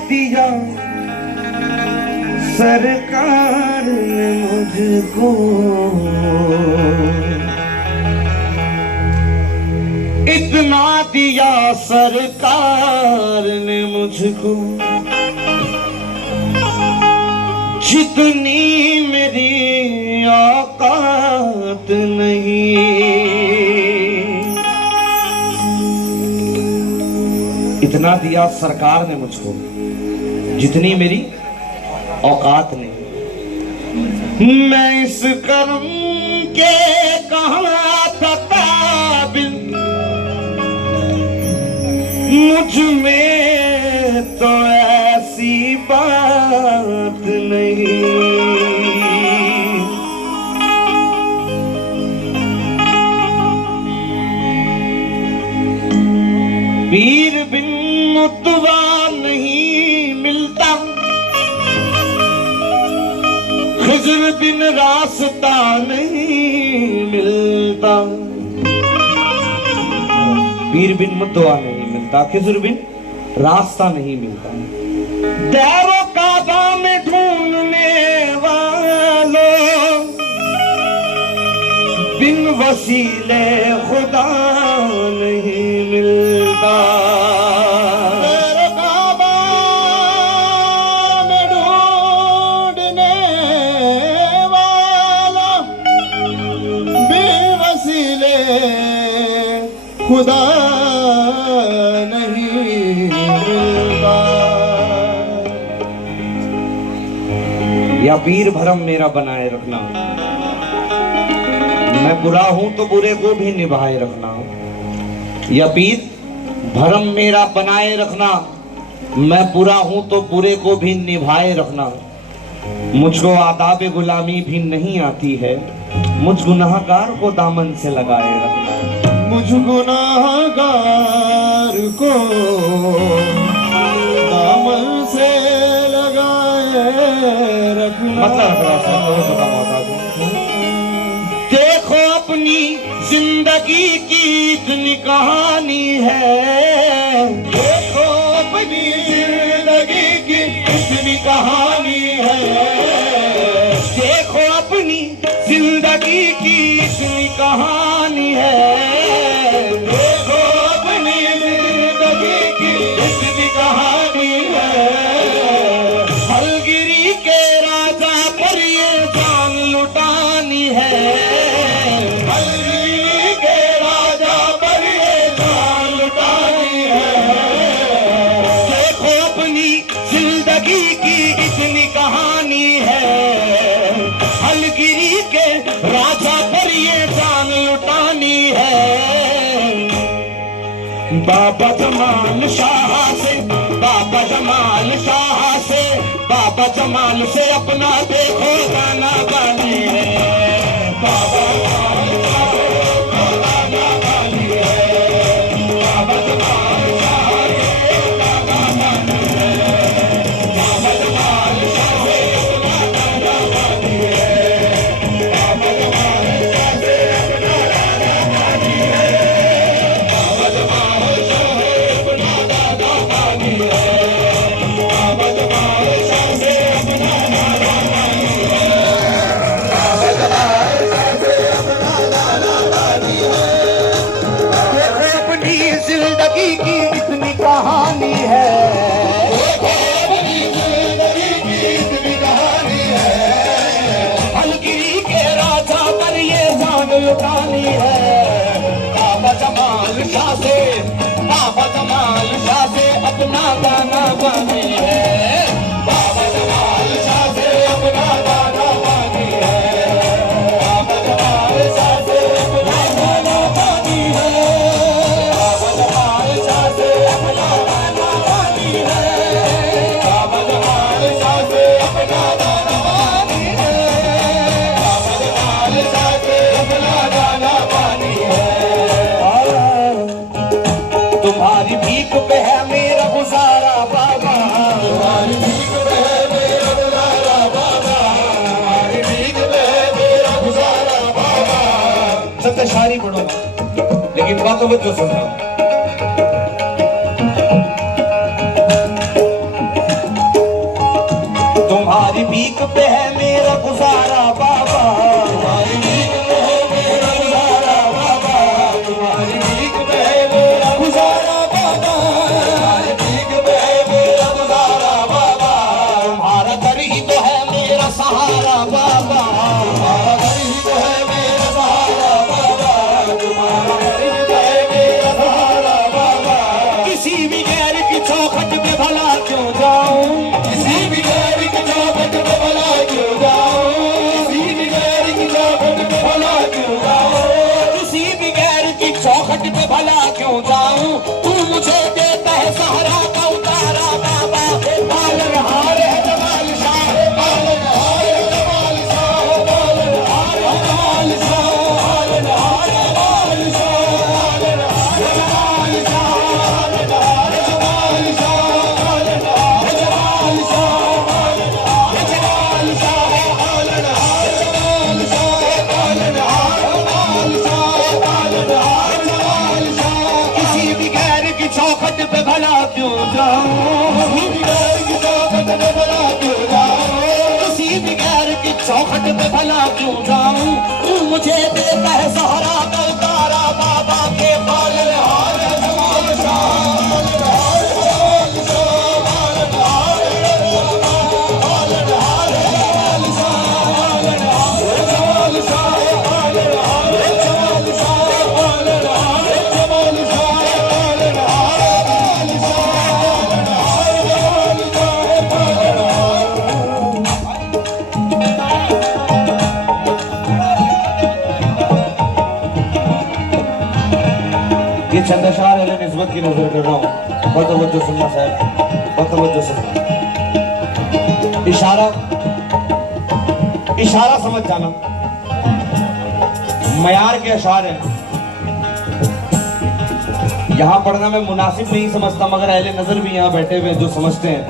दिया सरकार ने मुझको, इतना दिया सरकार ने मुझको, जितनी मेरी औकात नहीं। इतना दिया सरकार ने मुझको, जितनी मेरी औकात नहीं। मैं इस कर्म के कहाँ था काबिल, मुझ में तो ऐसी बात नहीं। पीर बिन मुतवा नहीं मिलता, खिजर बिन रास्ता नहीं मिलता। पीर बिन मुतवा नहीं मिलता, खिजर बिन रास्ता नहीं मिलता। दैरो काबा में ढूंढने वालों, बिन वसीले खुदा नहीं मिलता। दैरो काबा में ढूंढने वाला, बिन वसीले खुदा नहीं मिलता। या पीर भरम मेरा बनाए रखना, मैं बुरा हूं तो बुरे को भी निभाए रखना। या पीर भरम मेरा बनाए रखना, मैं बुरा हूं तो बुरे को भी निभाए रखना। मुझको आदाब गुलामी भी नहीं आती है, मुझ गुनाहगार को दामन से लगाए रखना। मुझ गुनाहगार को दामन से लगाए रखना। देखो अपनी जिंदगी की इतनी कहानी है, देखो अपनी जिंदगी की इतनी कहानी है। देखो अपनी जिंदगी की इतनी कहानी है। देखो अपनी जिंदगी की इतनी कहानी है। हलगिरी के राजा पर ये जान लुटानी है। हलगिरी के राजा पर ये जान लुटानी है। देखो अपनी जिंदगी की इतनी कहानी है। हलगिरी के राजा पर ये जान लुटानी है। बाबा जमाल शाह से, बाबा जमाल शाह से, बाबा जमाल से अपना देखो गाना गानी है। बाबा जमाल शाह से गाना गानी है। बाबा जमाल शाह से गाना गानी है। बाबा जमाल शाह से अपना गाना गानी है। बाबा जमाल शाह से अपना गाना गानी है। बाबा जमाल शाह से अपना गाना गानी है। बाबा जमाल शाह से अपना गाना गानी है। बाबा जमाल शाह से अपना गाना गानी है। देखो अपनी जिंदगी की इतनी कहानी है। देखो अपनी जिंदगी की इतनी कहानी है। हलगिरी के राजा पर ये जान लुटानी है। बाबा जमाल शाह से, बाबा जमाल शाह से अपना गाना गानी है। बाबा जमाल शाह से अपना गाना गानी है। बाबा जमाल शाह से अपना गाना गानी है। बाबा जमाल शाह से अपना गाना गानी है। बाबा जमाल शाह से अपना गाना गानी है। बाबा जमाल शाह से अपना गाना गानी है। तुम्हारी भीख पे है मेरा गुजारा बाबा, तुम्हारी भीख पे है मेरा गुजारा बाबा, तुम्हारी भीख पे है मेरा गुजारा बाबा। सत्य शायरी पढ़ो लेकिन बातों को जो सुन रहा हूं। लीक पे है मेरा गुजारा बाबा, तुम्हारी लीक पे है मेरा गुजारा बाबा, तुम्हारी लीक पे है मेरा गुजारा बाबा, तुम्हारी लीक पे है मेरा गुजारा बाबा, तुम्हारा दर ही तो है मेरा सहारा बाबा, तुम्हारा दर ही तो है मेरा सहारा बाबा, तुम्हारा दर ही तो है मेरा सहारा बाबा। किसी भी गैर की चौखट में भला क्यों जाऊं, किसी भी गैर की चौखट में भला क्यों जाऊं, किसी भी गैर की चौखट में भला क्यों जाऊं, किसी भी गैर की चौखट में भला क्यों जाऊं, तू मुझे देता है सहारा का उतारा बाबा, पालनहार है जमाल शाह, पालनहार है जमाल शाह, पालनहार है जमाल शाह, पालनहार है जमाल शाह, पालनहार है जमाल शाह, पालनहार है जमाल शाह, पालनहार है जमाल शाह, पालनहार है जमाल शाह, पालनहार है जमाल शाह, पालनहार है जमाल शाह, पालनहार है जमाल शाह। किसी भी गैर की चौखट पे भला क्यों जाऊं, किसी भी गैर की चौखट पे भला क्यों जाऊं, किसी भी गैर की चौखट पे भला क्यों जाऊं, तू मुझे देता है सहारा का उतारा बाबा के, पालनहार है जमाल शाह, पालनहार है जमाल शाह, पालनहार है जमाल शाह, पालनहार है जमाल शाह, पालनहार है जमाल शाह, पालनहार है जमाल शाह, पालनहार है जमाल शाह, पालनहार है जमाल शाह, पालनहार है जमाल शाह, पालनहार। ये चंद अशार अहले निस्बत की नजर कर रहा हूँ, बहुत तवज्जो सुनना साहब, बहुत तवज्जो सुनना। इशारा इशारा समझ जाना, मयार के अशार हैं, यहाँ पढ़ना मैं मुनासिब नहीं समझता, मगर अहले नजर भी यहाँ बैठे हुए जो समझते हैं,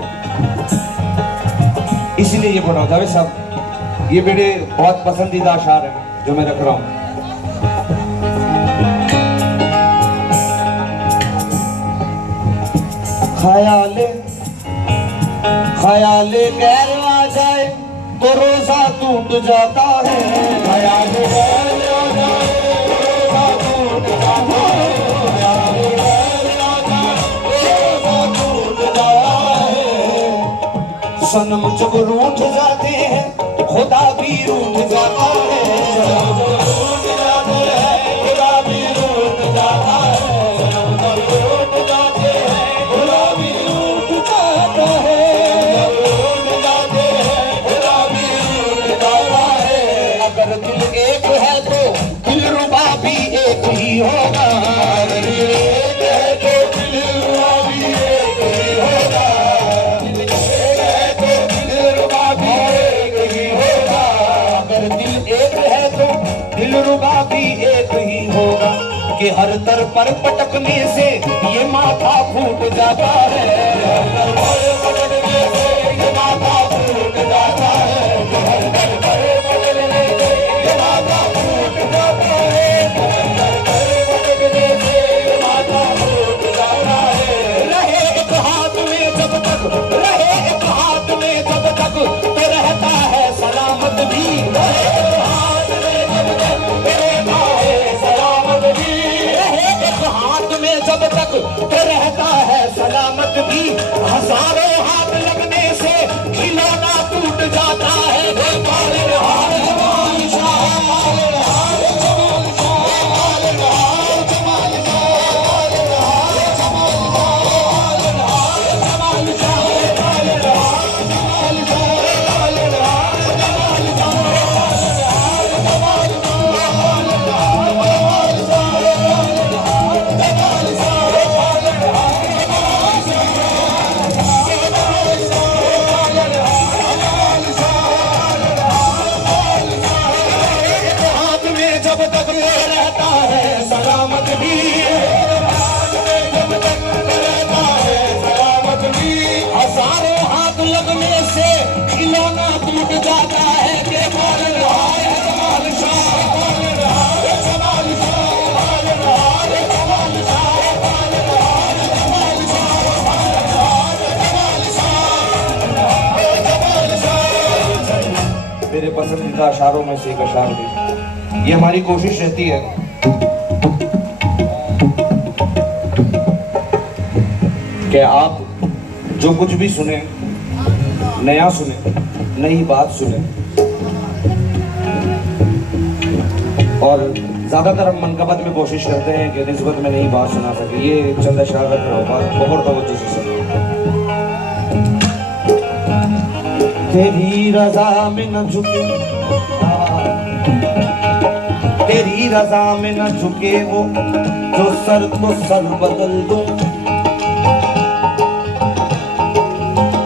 इसीलिए ये पढ़ रहा हूँ। जावेद साहब, ये मेरे बहुत पसंदीदा अशार है जो मैं रख रहा हूँ। ख्याले ख्याले गैर आ जाए तो रोजा टूट जाता है, ख्याले गैर आ जाए तो रोजा टूट जाता है, ख्याले गैर आ जाए तो रोजा टूट जाता है। सनम जब रूठ जाते हैं खुदा भी रूठ जाता है, सनम जब रूठ जाते हैं खुदा भी रूठ जाता है, सनम जब रूठ जाते हैं खुदा भी रूठ जाता है, जब रूठ जाते हैं खुदा भी रूठ जाता है। अगर दिल एक है तो दिलरुबा भी एक ही होगा, अगर दिल एक है तो दिलरुबा भी एक ही होगा, दिल एक है तो दिलरुबा भी एक ही होगा, अगर दिल एक है तो दिलरुबा भी एक ही होगा, कि हर तर पर पटकने से ये माथा फूट जाता है, हर तर पर पटकने से ये माथा फूट जाता है, कि हर तर पर पटकने से ये माथा फूट जाता है, हर तर पर पटकने से ये माथा फूट जाता है। रहे एक हाथ में जब तक, रहे एक हाथ में जब तक तो रहता है सलामत भी, रहे एक हाथ में जब तक तो रहता है सलामत भी, रहे एक हाथ में जब तक तो रहता है सलामत भी, हजारों हाथ लगने से खिलौना टूट जाता है, पालनहार है जमाल शाह, पालनहार है जमाल शाह, पालनहार है जमाल शाह, पालनहार है जमाल शाह, पालनहार है जमाल शाह, पालनहार है जमाल शाह, पालनहार है जमाल शाह, पालनहार है जमाल शाह, पालनहार है जमाल शाह, पालनहार है जमाल शाह, पालनहार है जमाल शाह। हाथ में जब तक रहता है सलामत भी, हाथ में जब तक रहता है सलामत भी, हजारों हाथ लगने से खिलौना टूट जाता है, कि पालनहार है जमाल शाह, पालनहार है जमाल शाह, पालनहार है जमाल शाह, पालनहार है जमाल शाह, पालनहार है जमाल शाह, जमाल शाह। मेरे पसंदीदा अशारों में से एक अशार भी। ये हमारी कोशिश रहती है कि आप जो कुछ भी सुने, नया सुने, नई बात सुने। और ज़्यादातर हम मनकबत में कोशिश करते हैं कि निस्बत में नई बात सुना सके। ये चंद अशार रख रहा होगा, बहुत तवज्जो से सुनो। तेरी रजा में न झुके, तेरी रजा में न झुके वो जो सर को सर बदल दूं।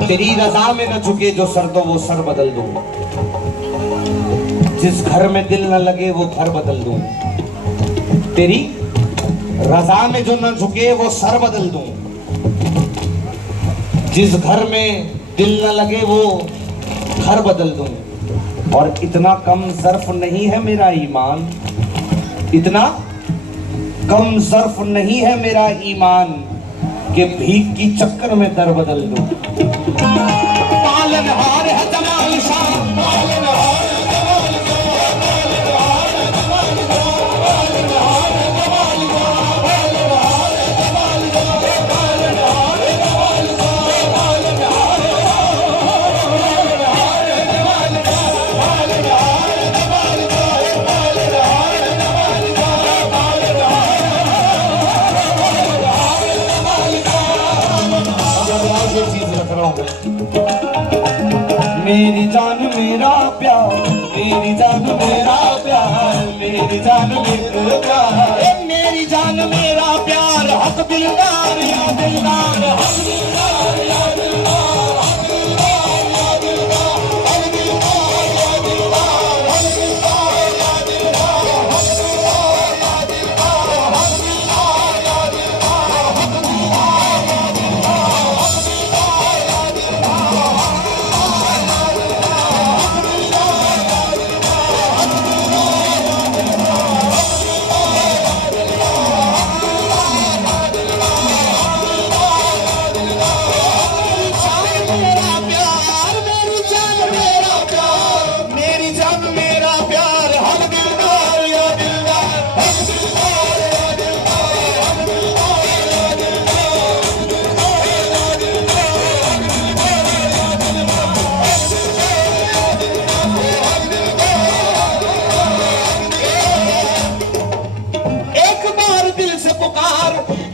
तेरी रजा में न झुके जो सर तो वो सर बदल दूं। जिस घर में दिल न लगे वो घर बदल दूं। तेरी रजा में जो न झुके वो सर बदल दूं। जिस घर में दिल न लगे वो घर बदल दूं। और इतना कम ज़र्फ नहीं है मेरा ईमान, इतना कम ज़र्फ नहीं है मेरा ईमान कि भीख की चक्कर में दर बदल दूं। पालनहार है जमाल शाह, पालनहार है जमाल शाह, पालनहार है जमाल शाह, पालनहार है जमाल शाह, पालनहार है जमाल शाह, पालनहार है जमाल शाह, पालनहार है जमाल शाह, पालनहार है जमाल शाह, पालनहार है जमाल शाह, पालनहार है चीज रख रहा हूँ। मेरी जान मेरा प्यार, मेरी जान मेरा प्यार, मेरी जान मेरा प्यार, मेरी जान मेरा प्यार, हक दिलदार या दिलदार, हक दिलदार या दिलदार, हक दिलदार या दिलदार, हक दिलदार या दिलदार, हक दिलदार या दिलदार, हक दिलदार या दिलदार, हक दिलदार या दिलदार, हक दिलदार या दिलदार, हक दिलदार या दिलदार।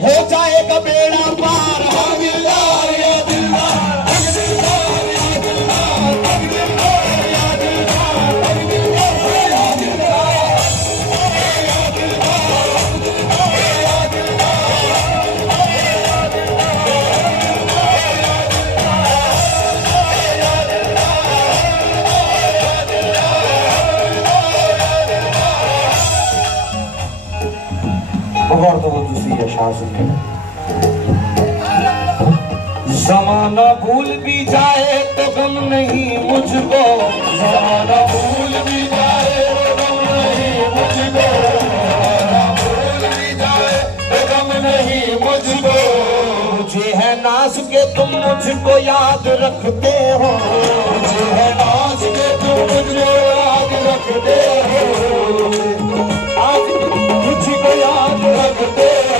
हो जाएगा बेड़ा पार, हक दिलदार या दिलदार, हक दिलदार या दिलदार, हक दिलदार या दिलदार, हक दिलदार या दिलदार, या दिलदार, हक दिलदार या बहुत तो वो दूसरी अशार सुनने। ज़माना भूल भी जाए तो गम नहीं मुझको, ज़माना भूल भी जाए तो गम नहीं मुझको, ज़माना भूल भी जाए तो गम नहीं मुझको। मुझे है नाज के तुम मुझको याद रखते हो, मुझे है नाज के तुम मुझको याद रखते हो, आज मुझको याद रखते हो।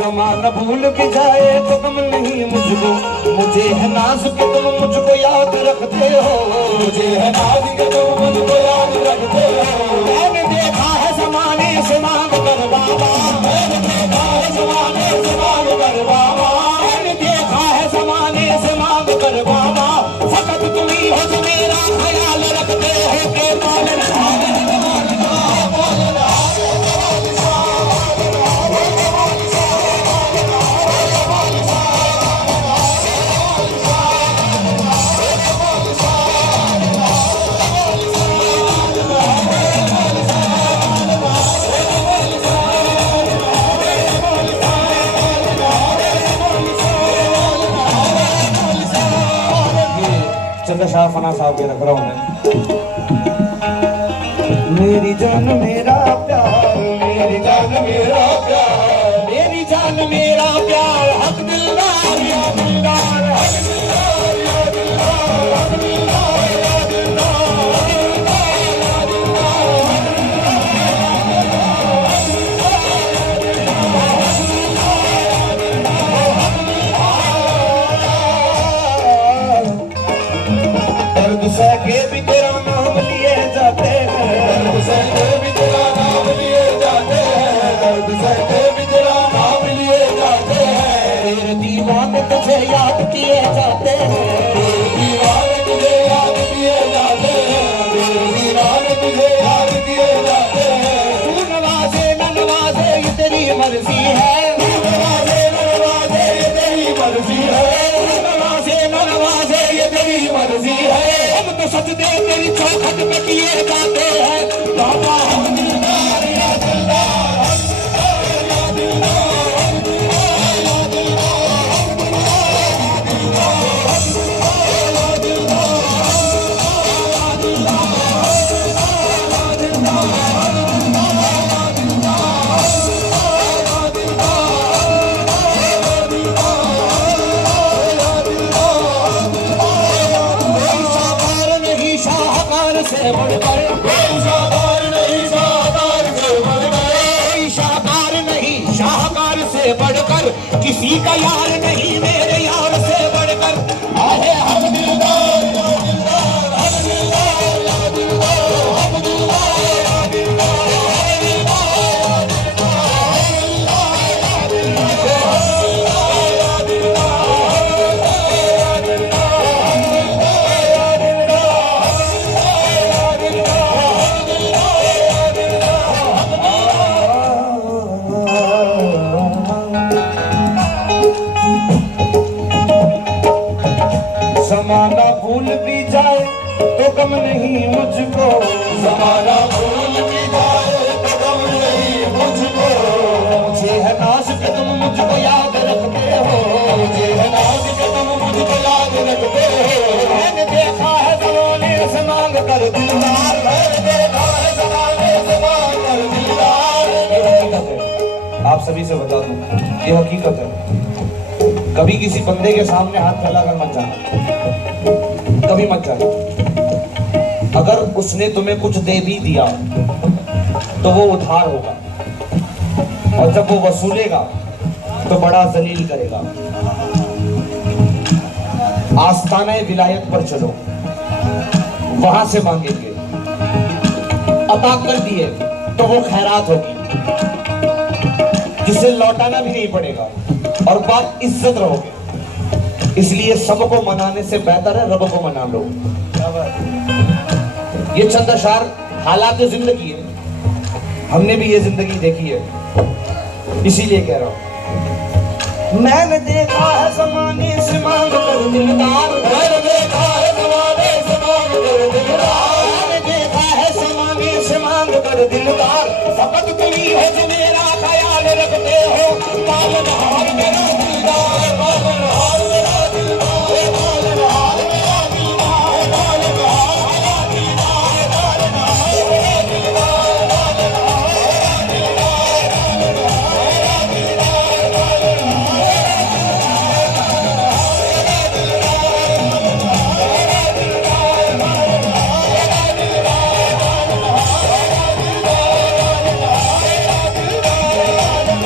ज़माना भूल भी जाए तो गम नहीं मुझको, मुझे है नाज के तुम मुझको याद रखते हो, मुझे है नाज के तुम मुझको याद रखते हो। मैंने देखा है ज़माने से मांग कर बाबा, मैंने देखा है ज़माने से मांग कर बाबा, मैंने देखा है ज़माने से मांग कर बाबा। फकत तुम ही हो जो मेरा ख्याल रखते हो कि पालनहार है जमाल शाह, पालनहार है जमाल शाह, पालनहार है जमाल शाह, पालनहार है जमाल चंदा शाह फना साहब के रख रहा हूँ मैं। मेरी जान मेरा प्यार, मेरी जान मेरा प्यार, मेरी जान मेरा प्यार, हक दिलदार या दिलदार, हक दिलदार या दिलदार, हक दिलदार या दिलदार, सह के भी तेरा नाम लिए जाते हैं, दर्द सह के भी तेरा नाम लिए जाते हैं, दर्द सह के भी तेरा नाम लिए जाते हैं। तेरे दीवाने तुझे याद किए जाते हैं, तेरे दीवाने तुझे याद किए जाते हैं, तेरे दीवाने तुझे याद किए जाते हैं। तू नवाजे न नवाजे ये तेरी मर्जी है, तू नवाजे न नवाजे ये तेरी मर्जी है, तू नवाजे न नवाजे ये तेरी मर्जी है। हम तो सजदे तेरी चौखट पे किए जाते हैं, बाबा हम दिलदार या दिलदार, या दिलदार, या से बढ़कर कोई शाहकार नहीं, शाहकार से बढ़कर कोई शाहकार नहीं, शाहकार से बढ़कर किसी का यार नहीं, मेरे यार से बढ़कर आहे हम दिलदार या दिलदार, हम दिलदार या दिलदार, हम दिलदार या दिलदार, हम ज़माना भूल भी जाए तो गम नहीं मुझको, ज़माना भूल भी जाए तो गम नहीं मुझको। मुझे है नाज कि तुम मुझको याद रखते हो, मुझे है नाज कि तुम मुझको याद रखते हो। मैंने देखा है ज़माने से मांग कर दिलदार, मैंने देखा है ज़माने से मांग कर दिलदार। ये हकीकत है, आप सभी से बता दूं, ये हकीकत है। कभी किसी बंदे के सामने हाथ फैलाकर मत जाना, कभी मत जाना। अगर उसने तुम्हें कुछ दे भी दिया तो वो उधार होगा, और जब वो वसूलेगा तो बड़ा जलील करेगा। आस्ताने विलायत पर चलो, वहां से मांगेंगे, अता कर दिए तो वो खैरात होगी, जिसे लौटाना भी नहीं पड़ेगा और बात इज्जत रहोगे। इसलिए सबको मनाने से बेहतर है रब को मना लो। ये चंद अशार हालात जिंदगी है, हमने भी ये जिंदगी देखी है, इसीलिए कह रहा हूं। मैंने देखा है ज़माने से मांग कर दिलदार, मैंने देखा है ज़माने से मांग कर दिलदार, मैंने देखा है ज़माने से मांग कर दिलदार। फकत तुम ही हो जो मेरा ख्याल रखते हो, पालनहार मेरा दिलदार, पालनहार मेरा दिलदार, पालनहार मेरा दिलदार, पालनहार मेरा दिलदार, पालनहार मेरा दिलदार, पालनहार मेरा दिलदार,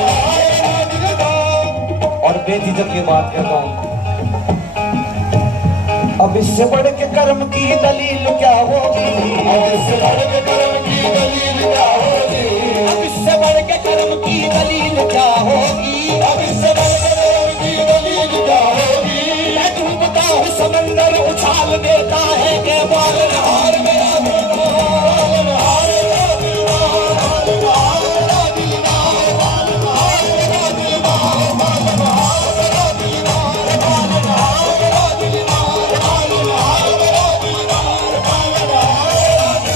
पालनहार मेरा दिलदार। और बेझिझक की बात कहता हूं, अब इससे बढ़ के कर्म की दलील क्या होगी, अब इससे बढ़ के कर्म की दलील क्या होगी, अब इससे बढ़ के कर्म की दलील क्या होगी, अब इससे बढ़ के कर्म की दलील क्या होगी। मैं डूबता हूँ समंदर उछाल देता है कि पालनहार मेरा दिलदार, पालनहार मेरा दिलदार, पालनहार मेरा दिलदार, पालनहार मेरा दिलदार, पालनहार मेरा दिलदार, पालनहार मेरा दिलदार, पालनहार मेरा दिलदार, पालनहार मेरा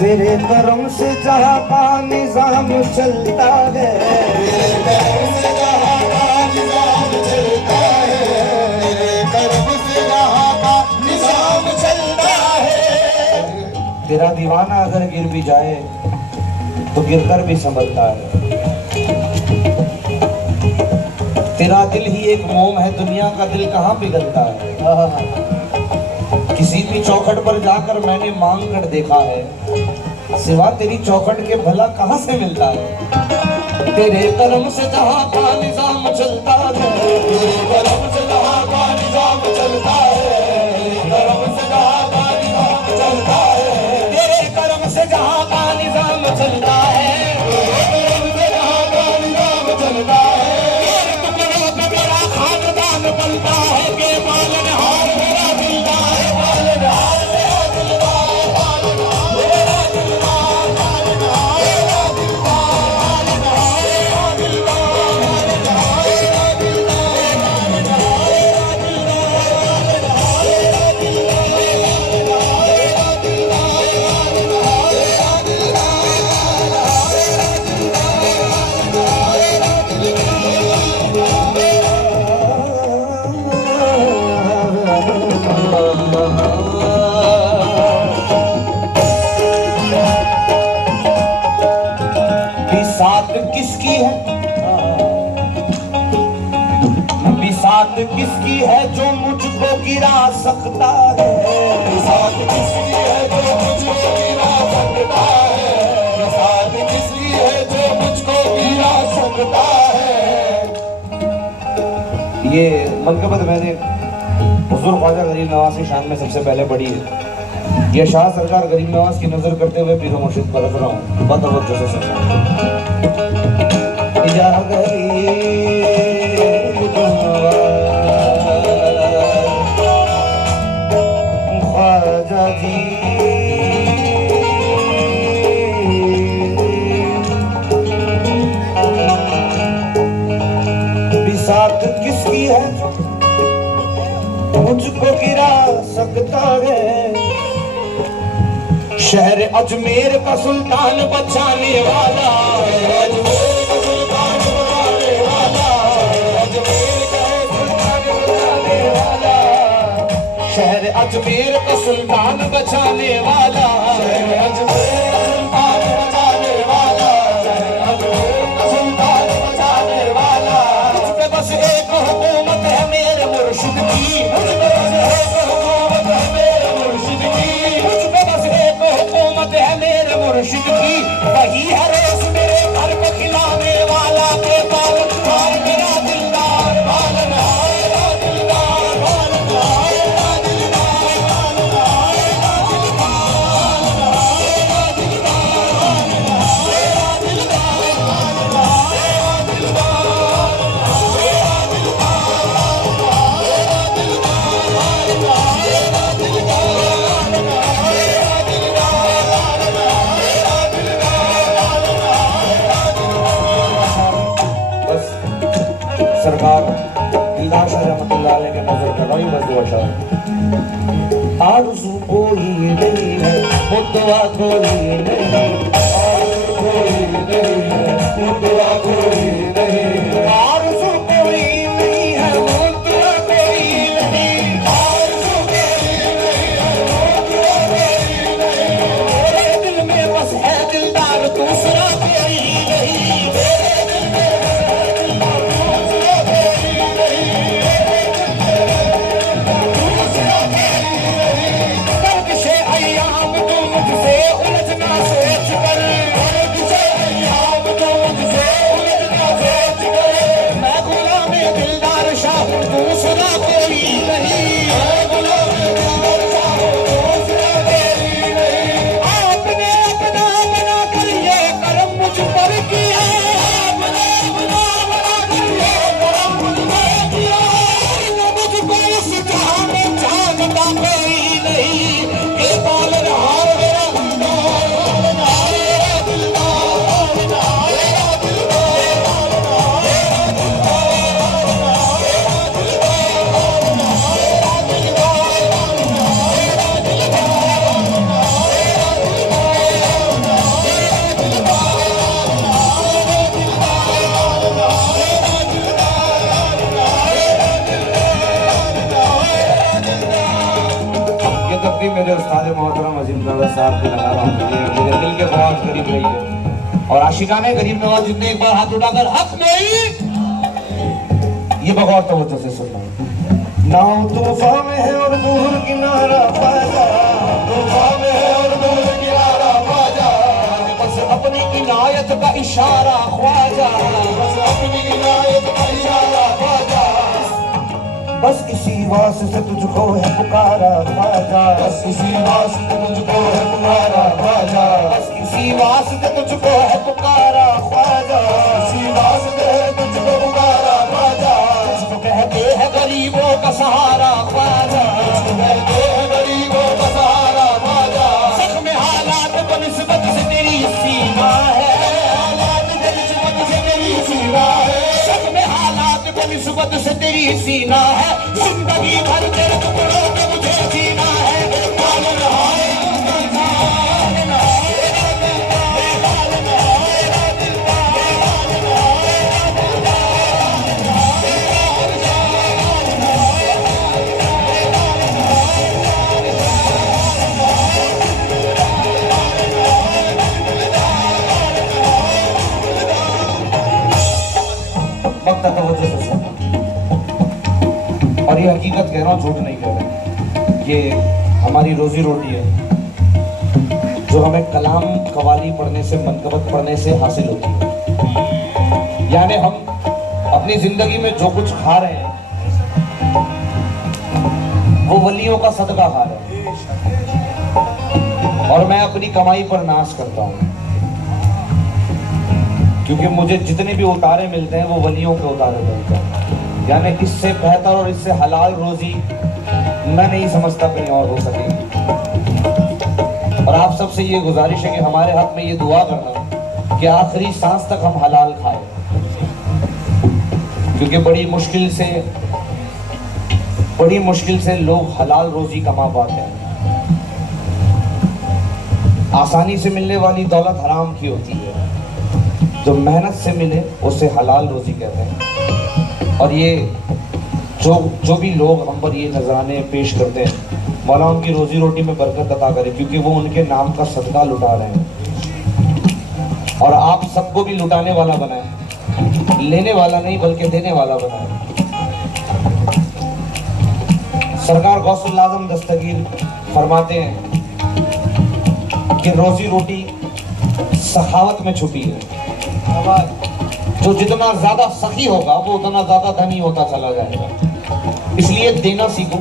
तेरे करम से जहाँ का निजाम चलता है, तेरे करम से जहाँ का निजाम चलता है, तेरे करम से जहाँ का निजाम चलता है। तेरा दीवाना अगर गिर भी जाए तो गिरकर भी संभलता है। तेरा दिल ही एक मोम है, दुनिया का दिल कहाँ पिघलता है। किसी भी चौखट पर जाकर मैंने मांग कर देखा है, सिवा तेरी चौखट के भला कहाँ से मिलता है। तेरे कर्म से जहाँ का निजाम चलता है, तेरे कर्म से जहाँ का निजाम चलता है, कर्म से जहाँ का निजाम चलता है, तेरे कर्म से जहाँ का निजाम चलता है, कर्म से जहाँ का निजाम चलता है, टुकड़ों पे मेरा खानदान पलता है के पालनहार मेरा दिलदार है, पालनहार मेरा दिलदार है, पालनहार मेरा दिलदार, पालनहार मेरा दिलदार, पालनहार मेरा बिसात किसकी है, बिसात किसकी है जो मुझको गिरा सकता है, बिसात किसकी है जो मुझको गिरा सकता है, बिसात किसकी है जो मुझको गिरा सकता है। ये मनकबत मैंने हुजूर ख्वाजा गरीब नवाज की शान में सबसे पहले पढ़ी है। ये शाह सरकार गरीब नवाज की नजर करते हुए पीर मुर्शिद पर रख रहा हूँ, बतवज्जो से सुनना। या गरीब ख्वाजा जी बिसात किसकी है मुझको गिरा सकता है, शहर अजमेर का सुल्तान बचाने वाला, अजमेर का सुल्तान बचाने वाला, अजमेर का सुल्तान बचाने वाला, शहर अजमेर का सुल्तान बचाने वाला, शहर अजमेर का सुल्तान बचाने वाला, शहर अजमेर का सुल्तान बचाने वाला। मुझ पे बस एक हुकूमत है मेरे मुर्शिद की, मुझ पे बस एक हुकूमत है मेरे मुर्शिद की, मुझ पे बस एक हुकूमत है मेरे मुर्शिद की, वही है रेस मेरे घर को खिलाने वाला के पालनहार मेरा दिलदार, पालनहार मेरा दिलदार, पालनहार मेरा दिलदार, पालनहार मेरा सरकार दिलदार शाह रहमतुल्लाह अलैह के नजर कर रही बस दुआ शाह। आरज़ू कोई नहीं है मुद्दा कोई नहीं, आरज़ू कोई नहीं है मुद्दा कोई नहीं, आरज़ू कोई नहीं है मुद्दा कोई नहीं, आरज़ू कोई नहीं है मुद्दा कोई नहीं, मेरे दिल में बस है दिलदार दूसरा कोई नहीं, मेरे दिल में बस है दिलदार दूसरा कोई नहीं, दूसरा कोई नहीं। गर्दिशे अय्याम तू मुझसे उलझना सोच कर, गर्दिशे अय्याम तू मुझसे उलझना सोच कर, मैं गुलाम दिलदार शाह हूँ दूसरा कोई नहीं, मैं गुलाम दिलदार शाह हूँ दूसरा कोई नहीं। आपने अपना बना कर ये करम मुझ पर किया, आपने अपना बना कर ये करम मुझ पर किया, मुझको इस जहां में जानता कोई नहीं, ये पालनहार मेरा दिलदार, पालनहार मेरा दिलदार, पालनहार मेरा दिलदार, पालनहार मेरा ये तकदीर मेरे उस्ताद मोहतरम अजीम नवाज साहब की लगा रहा हूँ, मेरे दिल के बहुत करीब रही है, और आशिकाने गरीब नवाज जितने एक बार हाथ उठाकर हक नहीं, ये बगौर तवज्जो से सुनना। नाव तूफान में है और दूर किनारा पाजा, तूफान में है और दूर किनारा पाजा, इनायत का इशारा ख्वाजा, बस अपनी इनायत का इशारा ख्वाजा, बस इसी वास्ते तुझको है पुकारा ख्वाजा, बस इसी वास्ते तुझको है पुकारा ख्वाजा, बस इसी वास्ते तुझको है पुकारा ख्वाजा, इसी वास्ते तुझको पुकारा ख्वाजा, इसको कहते हैं गरीबों का सहारा ख्वाजा, इसको कहते हैं गरीबों का सहारा ख्वाजा, ज़ख्म हालात बनिस्बत से तेरी सीमा है, हालात बनिस्बत से तेरी सीमा है, ज़ख्म हालात बनिस्बत से तेरी सीना है, जिंदगी भर तेरे टुकड़ों पे मुझे जीना है, वक्त तवज्जो से सुन। और ये हकीकत कह रहा हूँ, झूठ नहीं कह रहा, ये हमारी रोजी रोटी है जो हमें कलाम कवाली पढ़ने से, मनकबत पढ़ने से हासिल होती है। यानी हम अपनी जिंदगी में जो कुछ खा रहे हैं वो वलियों का सदका खा रहे हैं, और मैं अपनी कमाई पर नाश करता हूँ, क्योंकि मुझे जितने भी उतारे मिलते हैं वो वलियों के उतारे मिलते हैं। यानी इससे बेहतर और इससे हलाल रोजी मैं नहीं समझता कहीं और हो सकेगी। और आप सबसे ये गुजारिश है कि हमारे हक में ये दुआ करना कि आखिरी सांस तक हम हलाल खाएं, क्योंकि बड़ी मुश्किल से लोग हलाल रोजी कमा पाते हैं। आसानी से मिलने वाली दौलत हराम की होती है, जो मेहनत से मिले उसे हलाल रोजी कहते हैं। और ये जो भी लोग हम पर ये नजराने पेश करते हैं, मौला उनकी रोजी रोटी में बरकत अता करे, क्योंकि वो उनके नाम का सदका लुटा रहे हैं। और आप सबको भी लुटाने वाला बनाए, लेने वाला नहीं बल्कि देने वाला बनाए। सरकार गौसुल आज़म दस्तगीर फरमाते हैं कि रोजी रोटी सखावत में छुपी है। जो जितना ज्यादा सखी होगा वो उतना ज्यादा धनी होता चला जाएगा। इसलिए देना सीखो,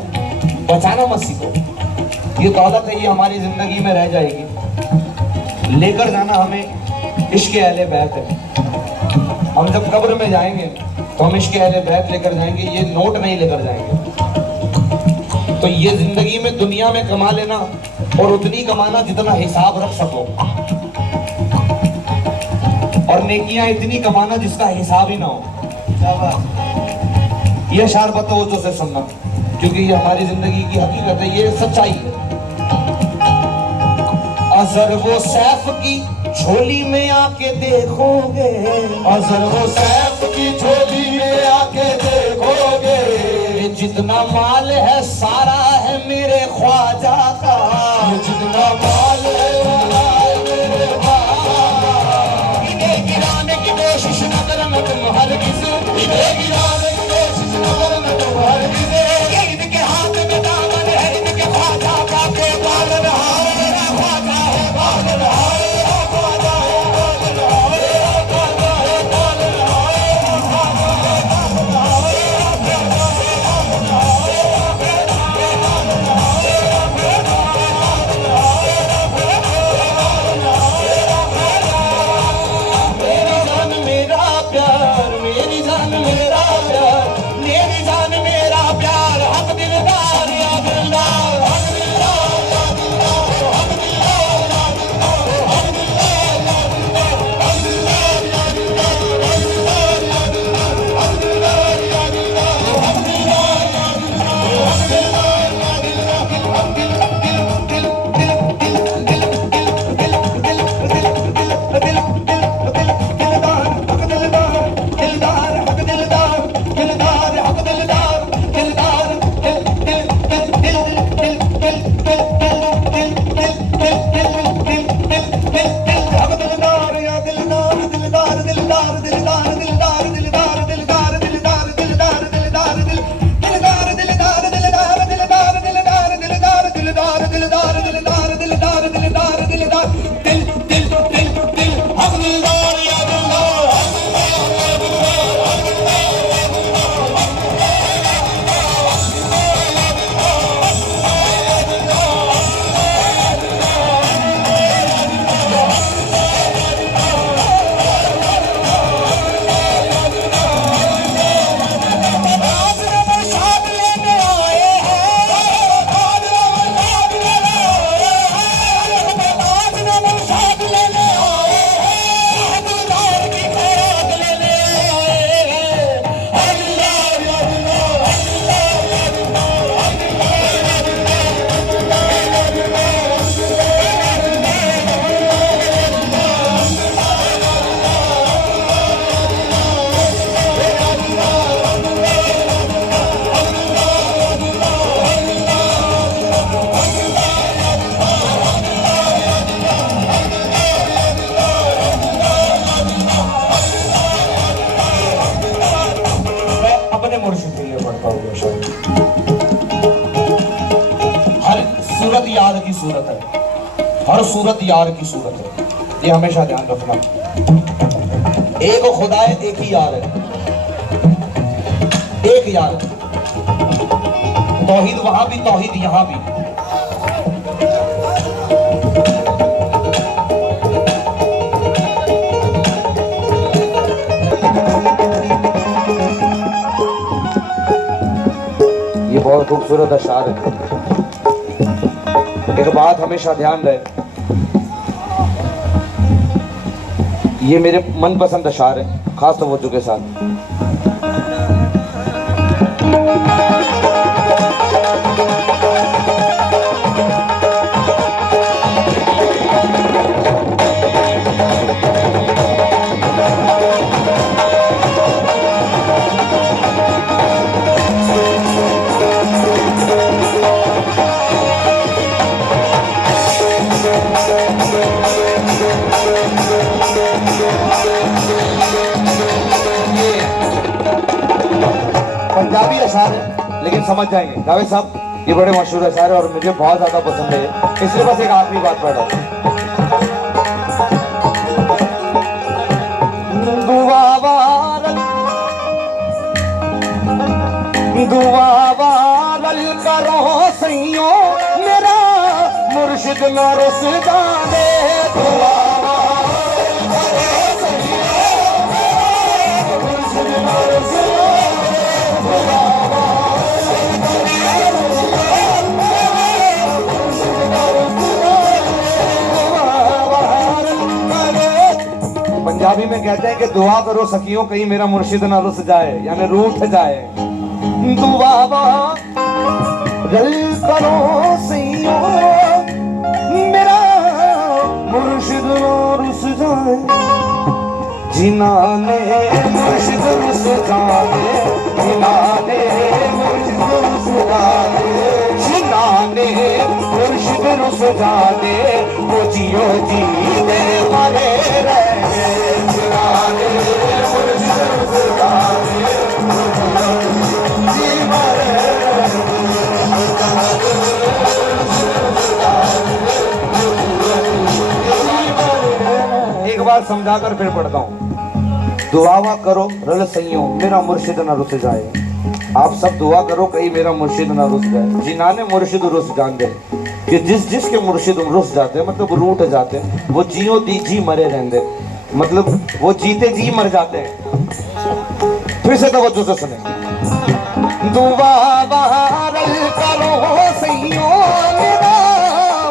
बचाना मत सीखो। ये दौलत है, ये हमारी जिंदगी में रह जाएगी। लेकर जाना हमें इश्क़ अहले बैत है। हम जब कब्र में जाएंगे तो हम इश्क़ अहले बैत लेकर जाएंगे, ये नोट नहीं लेकर जाएंगे। तो ये जिंदगी में दुनिया में कमा लेना और उतनी कमाना जितना हिसाब रख सको, और नेकियां इतनी कमाना जिसका हिसाब ही ना हो। ये शार बतवज्जो से सुनना, क्योंकि ये हमारी जिंदगी की हकीकत है, ये सच्चाई है। अजर वो सैफ की झोली में आके देखोगे, अजर वो सैफ की झोली में आके देखोगे, जितना माल है सारा है मेरे ख्वाजा का, जितना माल है मेरे ख्वाजा का। इन्हें गिराने की कोशिश न करना तुम हरगिज़, इन्हें गिराने की कोशिश न करना तुम हरगिज़। इनके हाथ में दामन है, इनके ख्वाजा का के बाल रहा, मेरा ख्वाजा है बाल रहा, मेरा ख्वाजा है बाल रहा, मेरा ख्वाजा है बाल रहा, मेरा ख्वाजा है बाल रहा, मेरा ख्वाजा है बाल रहा, मेरा ख्वाजा है बाल रहा, मेरा ख्वाजा है बाल रहा, मेरा सूरत यार की सूरत है, ये हमेशा ध्यान रखना। एक खुदा है, एक ही यार है, एक यार। तौहीद वहां भी, तौहीद यहां भी। ये बहुत खूबसूरत अशार है। एक बात हमेशा ध्यान रहे, ये मेरे मनपसंद अशार है, खास तवज्जो के साथ। पंजाबी अशार है लेकिन समझ जाएंगे जावेद साहब, ये बड़े मशहूर अशार है और मुझे बहुत ज्यादा पसंद है, इसलिए बस एक आखिरी बात पढ़ रहा हूँ। दुआवारल करो सैयो मेरा मुर्शिद न रुस जाने, पंजाबी में कहते हैं कि दुआ करो सखियों कहीं मेरा मुर्शिद ना रुस जाए, यानी रूठ जाए। दुआ करो सैयो मेरा मुर्शिद ना रुस जाए, जिन्होंने मुर्शिद रुस जाए, जिन्होंने मुर्शिद रुस जाए, जिन्होंने मुर्शिद रुस जाए, वो जियो जी दे मरे रहे, जिन्होंने मुर्शिद रुस जाए, जी मरे एक बार समझाकर फिर पढ़ता हूँ। दुआ करो रल सैयों मेरा मुर्शिद न रुस जाए, आप सब दुआ करो कहीं मेरा मुर्शिद न रुस जाए, जिन्होंने मुर्शिद रुस जान दे, कि जिसके मुर्शिद रुस जाते हैं मतलब रूठ जाते हैं, वो जियो दी जी मरे रहते, मतलब वो जीते जी मर जाते हैं। फिर से तवज्जो से सुने। दुआ करो सैयों मेरा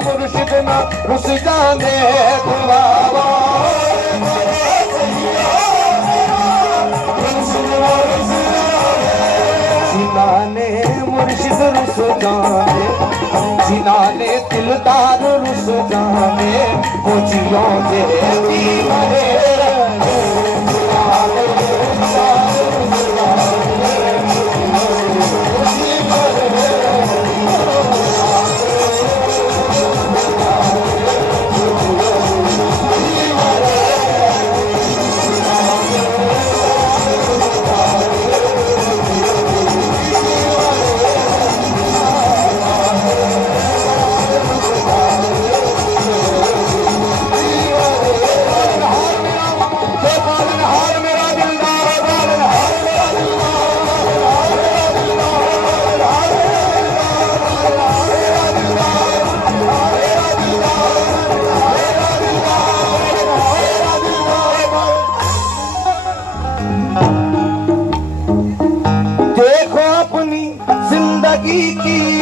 मुर्शिद न रुस जाने, जिन्होंने मुर्शिद रुस जाने, जिन्होंने दिलदार रुस जाने, वो जियो जे जी मरे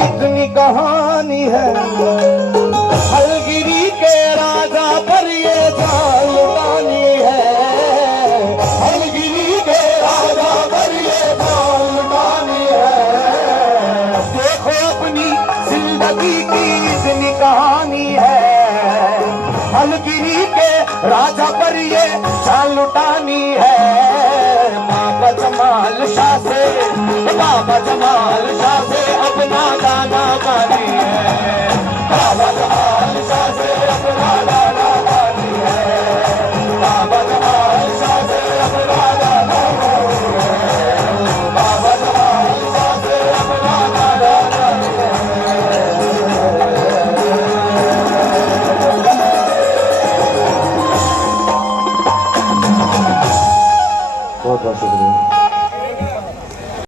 इतनी कहानी है, हलगिरी के राजा पर ये जान लुटानी है, हलगिरी के राजा पर ये जान लुटानी है। देखो अपनी जिंदगी की इतनी कहानी है, हलगिरी के राजा पर ये जान लुटानी है। बाबा जमाल शाह से, बाबा जमाल शाह